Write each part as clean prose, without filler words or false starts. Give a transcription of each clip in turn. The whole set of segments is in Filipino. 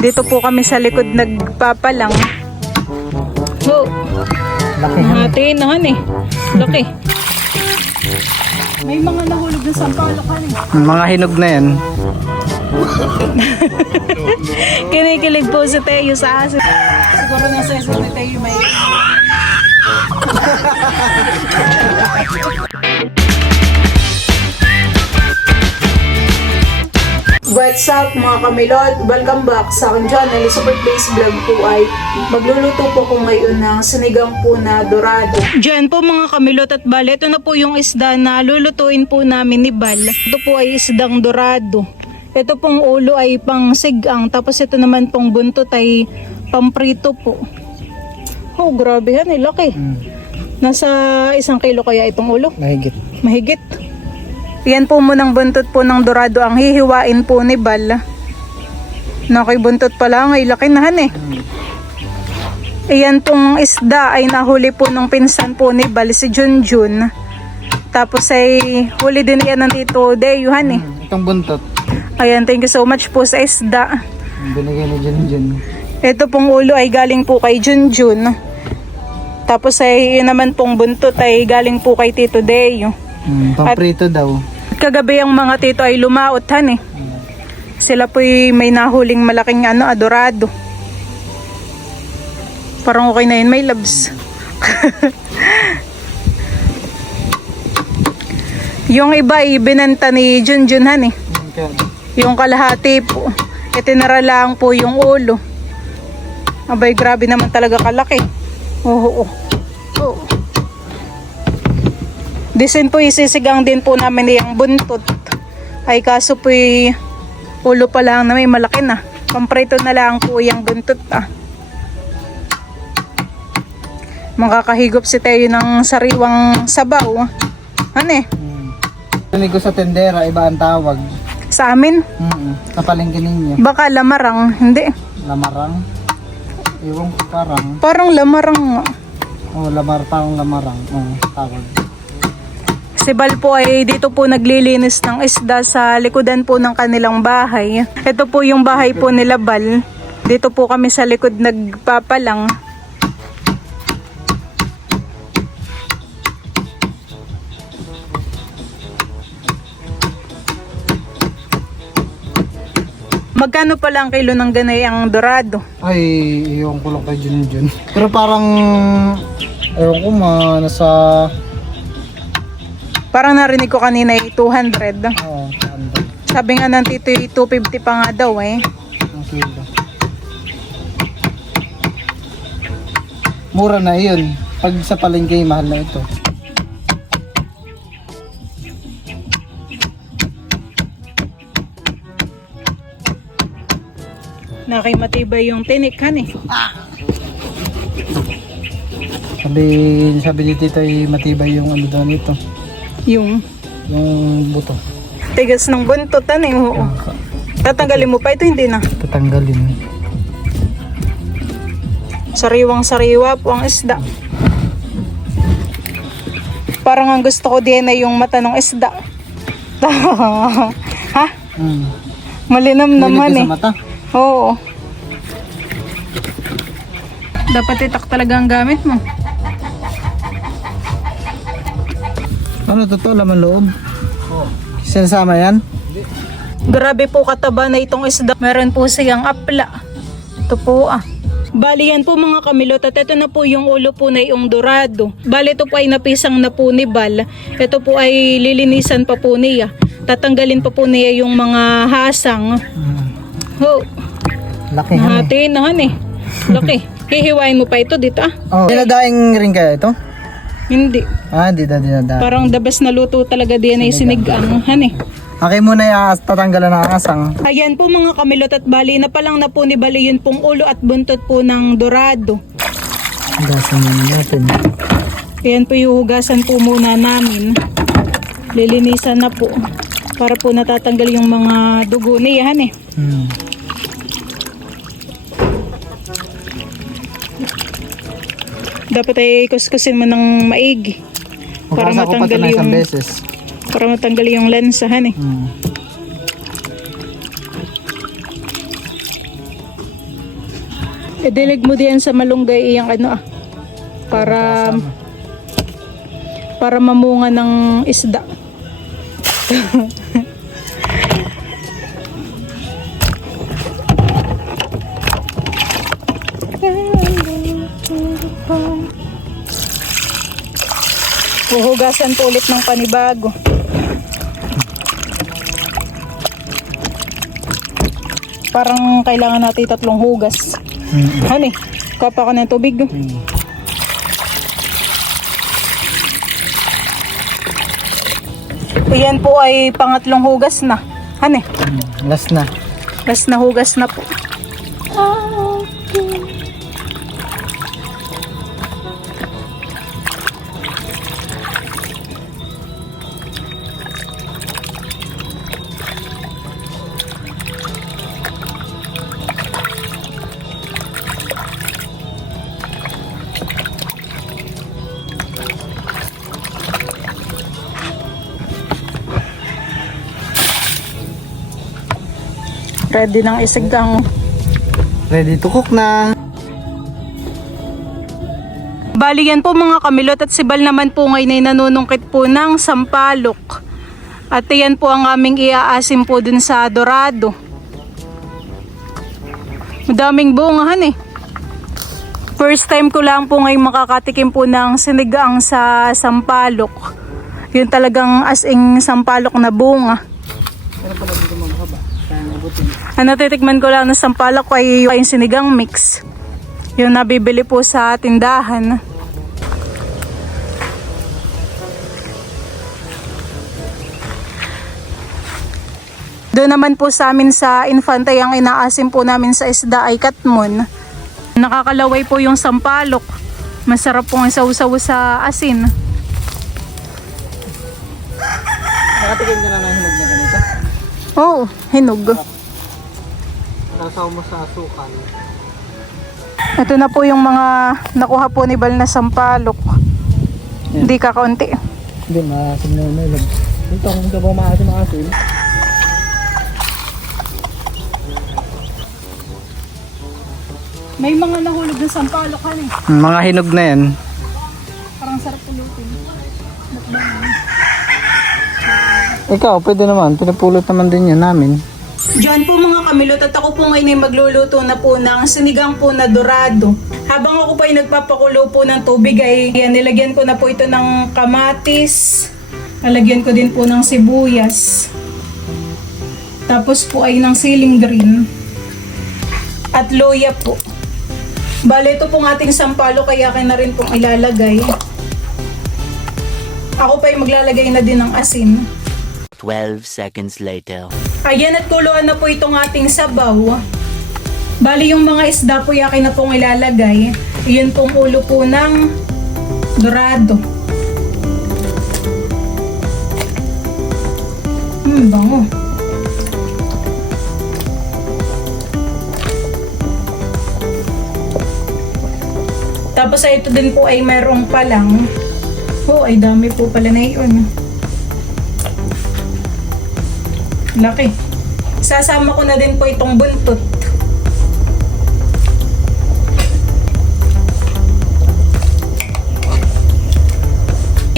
Dito po kami sa likod nagpapalang. Oh, Laki hati na han eh. Laki. May mga nahulog na sampalokan eh. Mga hinog na yan. Kinikilig po si Teo sa asin. Siguro na sa asin ni Teo may... What's up mga kamilot? Welcome back sa aking channel. Super Base Vlog po ay magluluto po ko ngayon ng sinigang po na dorado. Diyan po mga kamilot at bale, ito na po yung isda na lulutuin po namin ni Bal. Ito po ay isdang dorado. Ito pong ulo ay pang sigang, tapos ito naman pong buntot ay pamprito po. Oh, grabe yan eh, laki. Nasa 1 kilo kaya itong ulo? Mahigit. Mahigit. Yan po munang buntot po ng dorado ang hihiwain po ni Bal. Nakay buntot pa lang ay laki nahan eh. Iyan pong isda ay nahuli po nung pinsan po ni Bal, si Junjun. Tapos ay huli din yan ng Tito Deyuhan eh. Itong buntot. Ayan, thank you so much po sa isda. Binigay ni Junjun. Ito pong ulo ay galing po kay Junjun. Tapos ay yun naman pong buntot ay galing po kay Tito Deyo. Pamprito daw. Kagabi ang mga tito ay lumaot han eh. Sila po'y may nahuling malaking adorado. Parang okay na yun, may labs. Yung iba ay binenta ni Junjun han eh. Yung kalahati po. Itinara lang po yung ulo. Abay, grabe naman talaga kalaki. Oo. Disin po isisigang din po namin yung buntot. Ay kaso po ulo pa lang na may malaki na. Pamprito na lang po yung buntot Makakahigop si Teo ng sariwang sabaw. Ano eh? Tunig ko sa tendera, iba ang tawag. Sa amin? Sa palengke ninyo. Baka lamarang. Hindi. Lamarang? Iwang ko parang. Parang lamarang nga. Parang lamarang. Tawag. Si Bal po ay dito po naglilinis ng isda sa likodan po ng kanilang bahay. Ito po yung bahay po nila Bal. Dito po kami sa likod nagpapalang. Magkano pala ang kilo ng ganay ang dorado? Ay, iyon ko lang kay Junjun. Pero parang, ewan ko nasa... Parang narinig ko kanina ay 200. Oo, Sabi nga ng tito 250 pa nga daw eh. ang kilo. Mura na yun. Pag sa palengke, mahal na ito. Nakimatibay yung tinikhan eh. Sabi ni tita ay matibay yung ano daw nito. Yung Buto. tigas ng buntotan eh. Oo. Tatanggalin mo pa ito, hindi na. Tatanggalin. Sariwang sariwa po ang isda. Parang ang gusto ko din ay yung mata ng isda. Ha? Malinam naman eh. Sa mata. Oo. Dapat itak talaga ang gamit mo. Ano totoo laman loob? Sinasama yan? Grabe po kataba na itong isda. Meron po siyang apla. Ito po Bali yan po mga kamilot at ito na po yung ulo po na yung dorado. Bali ito po ay napisang na po ni Bal. Ito po ay lilinisan pa po niya. Tatanggalin pa po niya yung mga hasang. Laki Hati na han eh. Laki. Hihiwain mo pa ito dito Dinadaing rin kaya ito? Hindi. Hindi na. Parang the best na luto talaga din ay sinigang. Han eh. Okay muna yung tatanggalan ng asang. Ayan po mga kamilot at bali na palang na po ni Bali yun pong ulo at buntot po ng dorado. Hugasan muna natin. Ayan po yung hugasan po muna namin. Lilinisan na po. Para po natatanggal yung mga dugo niya eh. Dapat ay kuskusin mo ng maigi. Para matanggal yung para matanggal yung lansahan eh. Dilig mo diyan sa malunggay iyang ano para mamunga ng isda. Huhugasan po ulit ng panibago. Parang kailangan natin 3 hugas. Hani, kapa ka ng tubig. Iyan po ay pangatlong hugas na. Hani, Last na. last na hugas na po. Ready ng isigang. Ready to cook na. Bali yan po mga kamilot at si Bal naman po ngayon ay nanunungkit po ng sampalok. At yan po ang aming iaasim po dun sa dorado. Madaming bungahan eh. First time ko lang po ngayon makakatikim po ng sinigang sa sampalok. Yun talagang as in sampalok na bunga. Ang natitikman ko lang na sampalok ay yung sinigang mix. Yung nabibili po sa tindahan. Doon naman po sa amin sa Infante, ang inaasim po namin sa isda ay katmon. Nakakalaway po yung sampalok. Masarap po ang sausaw sa asin. Nakatikim ka na ng hinog na ganito? Oo, hinog. Sasaw mo sa asukal. Ito na po yung mga nakuha po ni Bal na sampalok. Yan. Hindi kakaunti. Hindi, maasim na may lag. Dito kung ito ba maasim. May mga nahulog na sampalok han eh. Mga hinog na yan. Parang sarap pulutin. Ikaw, pwede naman. Pinapulot naman din yan namin. Diyan po mga kamilot at ako po ngayon ay magluluto na po ng sinigang po na dorado. Habang ako po ay nagpapakulo po ng tubig ay nilagyan ko na po ito ng kamatis. Nalagyan ko din po ng sibuyas. Tapos po ay ng siling green. At luya po. Bale ito pong ating sampalo kaya akin na rin pong ilalagay. Ako pa ay maglalagay na din ng asin. 12 seconds later. Ayan at kuluan na po itong ating sabaw. Bali yung mga isda po yakin na pong ilalagay. Iyon pong ulo po ng dorado. Bango. Tapos ay ito din po ay merong palang. Oh, ay dami po pala na yun. Laki. Sasama ko na din po itong buntot.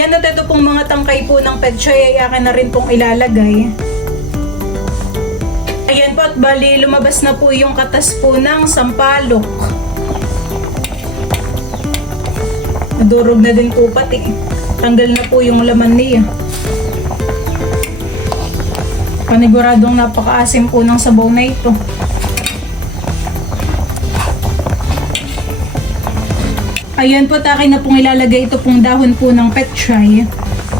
Yan at ito pong mga tangkay po ng petchay ay akin na rin pong ilalagay. Ayan po at bali lumabas na po yung katas po ng sampalok. Nadurog na din po pati. Tanggal na po yung laman niya. Paniguradong napakaasim po ng sabaw na ito. Ayan po, akin na pong ilalagay ito pong dahon po ng petchay.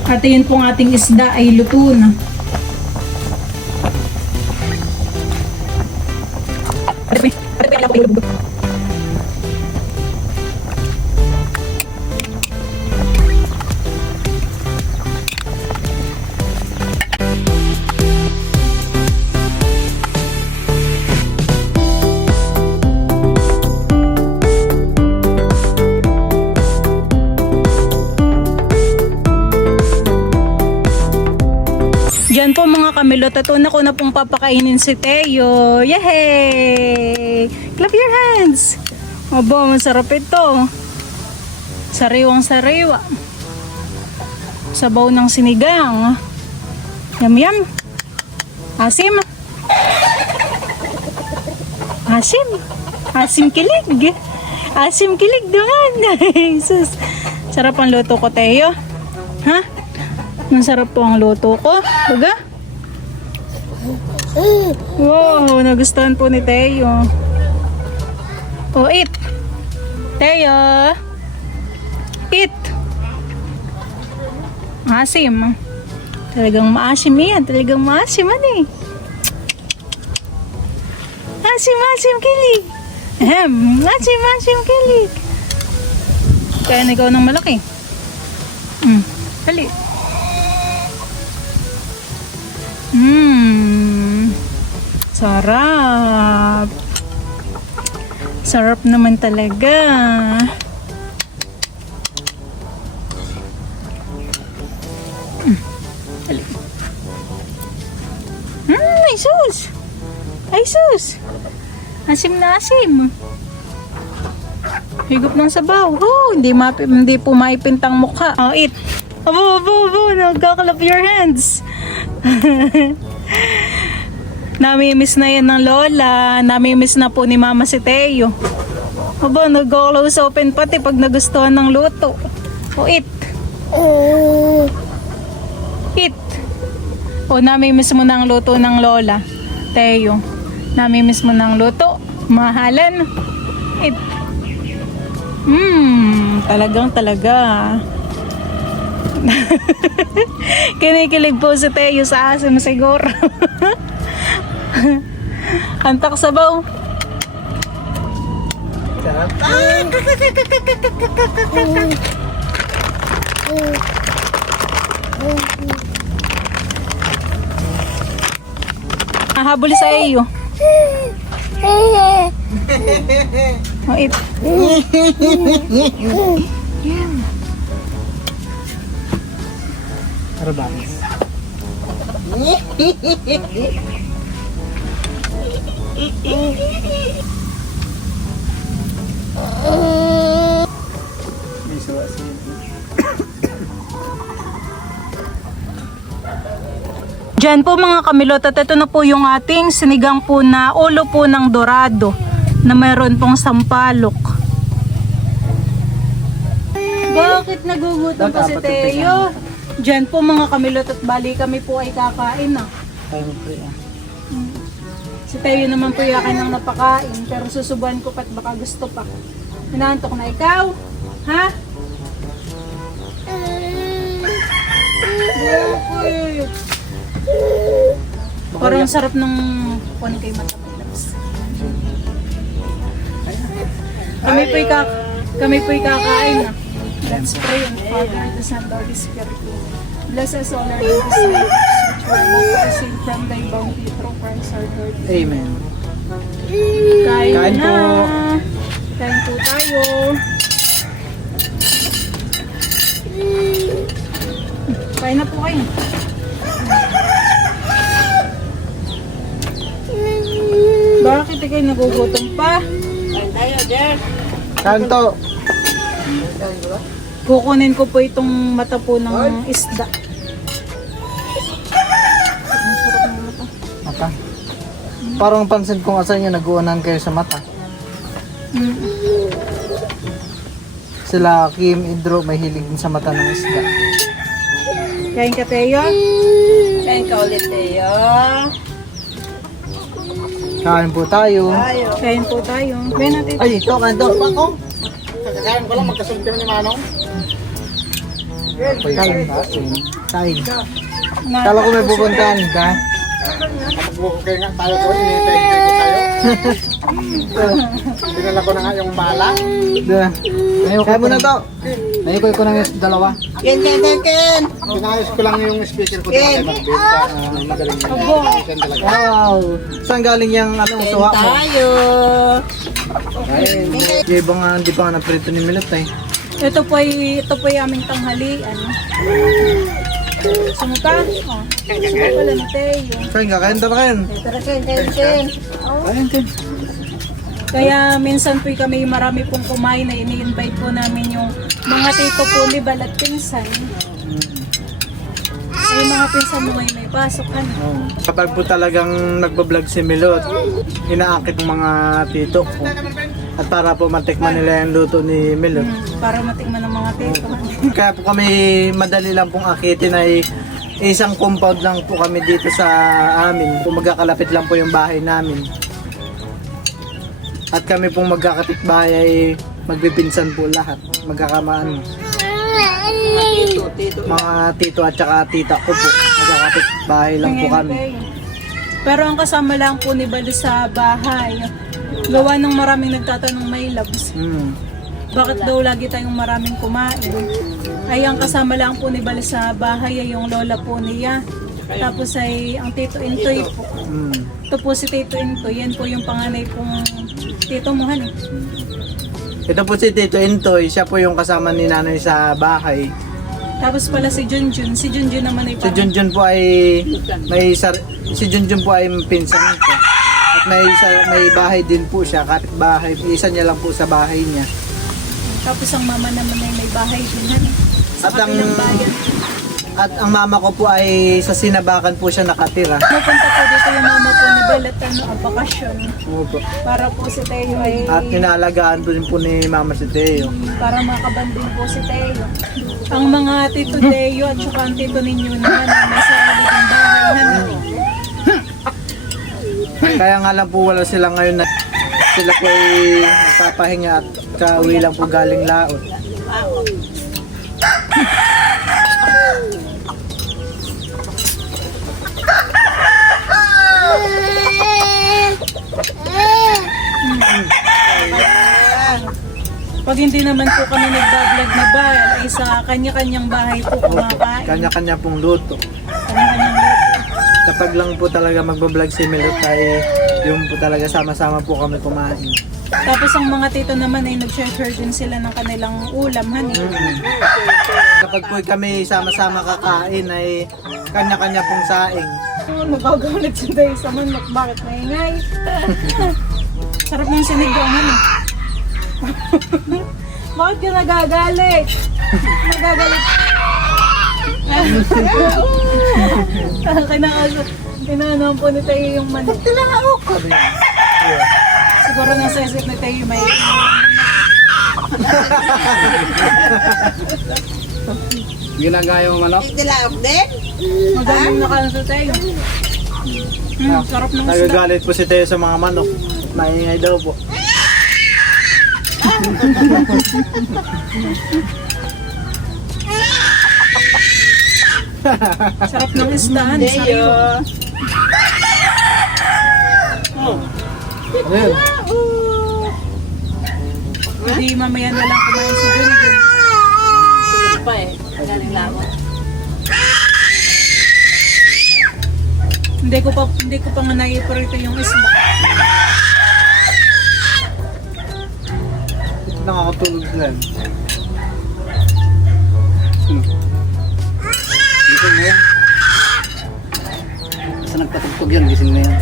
At ayan pong ating isda ay luto na. Yan po mga kamilot at una ko na pong papakainin si Teo. Yay! Clap your hands! Aba, masarap ito. Sariwang sariwa. Sabaw ng sinigang. Yum yum. Asim. Asim. Asim kilig. Asim kilig naman. Jesus. Sarap ang luto ko, Teo. Ha? Masarap po ang luto ko. Baga? Wow, nagustuhan po ni Teo. Oh, eat. Teo. Eat. Asim. Talagang maasim yan. Talagang maasim eh. Asim kilig. Asim kilig. Kaya na ikaw ng malaki. Dali. Sarap. Sarap naman talaga. Dali. Ay sus. Ay sus. Asim na asim. Higop ng sabaw. Oh, hindi po maipintang mukha. Oh, eat. Abo, nagkakalap your hands. Namimiss na yan ng lola. Namimiss na po ni mama si Teo. Abo, nag-close open pati pag nagustuhan ng luto. Oh, eat. Eat. Oh, namimiss mo ng luto ng lola. Teo. Namimiss mo ng luto. Mahalan. Eat. Talaga. Kinikilig po si Teo sa asim siguro. Antak sabaw. Habol sa iyo. Oh, eat. Arabanis. Diyan po mga kamilot, at ito na po yung ating sinigang po na ulo po ng dorado na mayroon pong sampalok. Bakit nagugutom pa si Teo? Diyan po mga kamilot, at bali kami po ay kakain na. Si Teo naman po yakin ang napakain, pero susubuan ko pa't baka gusto pa. Inaantok na ikaw? Ha? Okay. Parang sarap ng kuwan kay Matapilabs. Kami po'y kakain na. Let's pray on the Father, the Son, the Holy Spirit. Bless us all our desires, which were not received from thy bounty through Christ our Lord. Amen. Kain Kain na. po. Kain po tayo. Kain na po kayo. Bakit kayo nagugutom pa? Kanto. Kukunin ko po itong mata po ng isda. Ang sarap ng mata. Mata. Parang pansin kong asan niya nag-uunan kayo sa mata. Sila Kim, Idro, may hilig din sa mata ng isda. Kain ka, Teo? Kain ka ulit, Teo. Kain po tayo. Kain po tayo. Kain natin. Ay, ito, kanto. Bako. Kakain ko lang, magkasunod kami ni Manong. Kain natin. Kain. Kala ko may pupuntahan ka. Kaya nga tayo ko, inintay ko tayo. Dinala ko na nga yung bala. Kaya mo na to. Nayukoy ko na yung dalawa. Ken. Pinayos ko lang yung speaker ko dito. Magbenta. Magaling na yan talaga. Wow! Saan galing yung suha mo? Tayo. Yung iba nga, hindi pa nga naprito ni Milot eh. Ito po ay aming tanghalian. Gusto mo pa? Oh. Gusto mo pala ni Teo. Kain ka, kain ka kain. Tara, Ken. Kain, Tim. Oh. Kain, Tim. Kaya minsan po kami marami pong kumain na ini-invite po namin yung mga tito po ni Bal at pinsan. Ay, mga pinsan mo may pasok, ano? Kapag po talagang nagbablog si Milot, inaakit ng mga tito ko. At para po matikman nila yung luto ni Milot. Para matikman ng mga tito. Kaya po kami madali lang pong akitin ay isang compound lang po kami dito sa amin. Kung magkakalapit lang po yung bahay namin. At kami pong magkakapitbahay ay magbipinsan po lahat. Magkakamaan. Mga tito at saka tita ko po. Magkakapitbahay lang po kami. Pero ang kasama lang po ni Bal sa bahay, gawa ng maraming nagtatanong may labs. Bakit daw lagi tayong maraming kumain? Ay ang kasama lang po ni Bal sa bahay ay yung lola po niya. Tapos ay ang Tito Intoy po. Ito po si Tito Intoy. Yan po yung panganay pong tito mo, hani. Ito po si Tito Intoy. Siya po yung kasama ni nanay sa bahay. Tapos pala si Junjun. Si Junjun naman ay Si Junjun po ay si Junjun po ay pinsan ko. At may bahay din po siya, kapitbahay. Isa niya lang po sa bahay niya. Tapos ang mama naman ay may bahay din, hani. Sa At ang kabilang bayan. At ang mama ko po ay sa Sinabakan po siya nakatira. Pupunta po dito yung mama po ni Bal at bakasyon. Opo. Para po si Teo ay At inaalagaan po din po ni Mama si Teo. para makabanding po si Teo. Ang mga tito Teo at saka ang tito ninyo naman ay may sarili ng bahay, hani. Kaya nga lang po wala sila ngayon na sila po ay nagpapahinga at kauwi lang po galing laot. Pag hindi naman po kami nagbablog na Bal, ay sa kanya-kanyang bahay po kumakain. Kanya-kanya pong luto. Kanya-kanyang luto. Kapag lang po talaga magbablog si Milot ay yung po talaga sama-sama po kami kumain. Tapos ang mga tito naman ay nag-share din sila ng kanilang ulam, hani. Kapag po kami sama-sama kakain ay kanya-kanya pong saing. Nagagalit si Day sa manok. Bakit maingay? Sarap ng sinigang, hani. Bakit ka nagagalit? Nagagalit. Kinanong po ni Tayo yung manok. Siguro nang sesip ni Tayo may... Ginagaya mo manok? Magaling na ka sa Tayo. Sarap ng isda. Nagagalit po si Teo sa mga manok. Maingay daw po. Sarap ng isdahan. Sa'yo. Ayun. Hindi mamaya na lang kumain si Junjun. Pa eh. Galing lang. Hindi ko pa nga naiporito yung isda. Nakakatulog sila. Gising na yan. Basta nagpatugtog yan, gising na yan.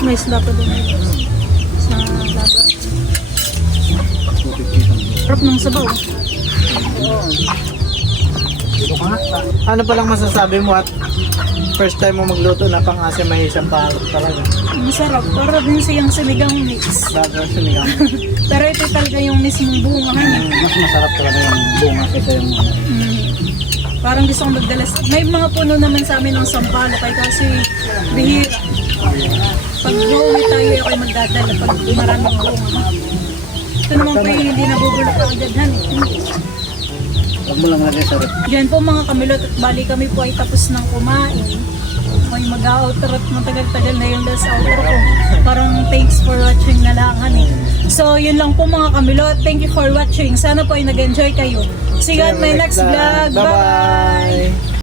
May isda pa doon sa laban. Sarap ng sabaw. Ano pa lang masasabi mo at first time mo magluto na pang-asim may isang palot talaga. Masarap. Para din siyang sinigang mix. Bago sinigang. Pero ito talaga yung mismong bunga, hani. Mas masarap talaga yung bunga kaysa yung ano. Parang gusto kong magdala. May mga puno naman sa amin ng sampalo kaya kasi bihira. Pag uuwi tayo, ako ay magdadala pag maraming bunga. Ito naman po yung hindi nabubulok agad, hani. Huwag mo lang lagay sa rep. Diyan po mga kamilot at bali kami po ay tapos ng kumain. May mag-outro at matagal-tagal na yung last outro ko. Parang thanks for watching na lang, hani. So yun lang po mga kamilot. Thank you for watching. Sana po ay nag-enjoy kayo. See you at my next vlog. Bye-bye!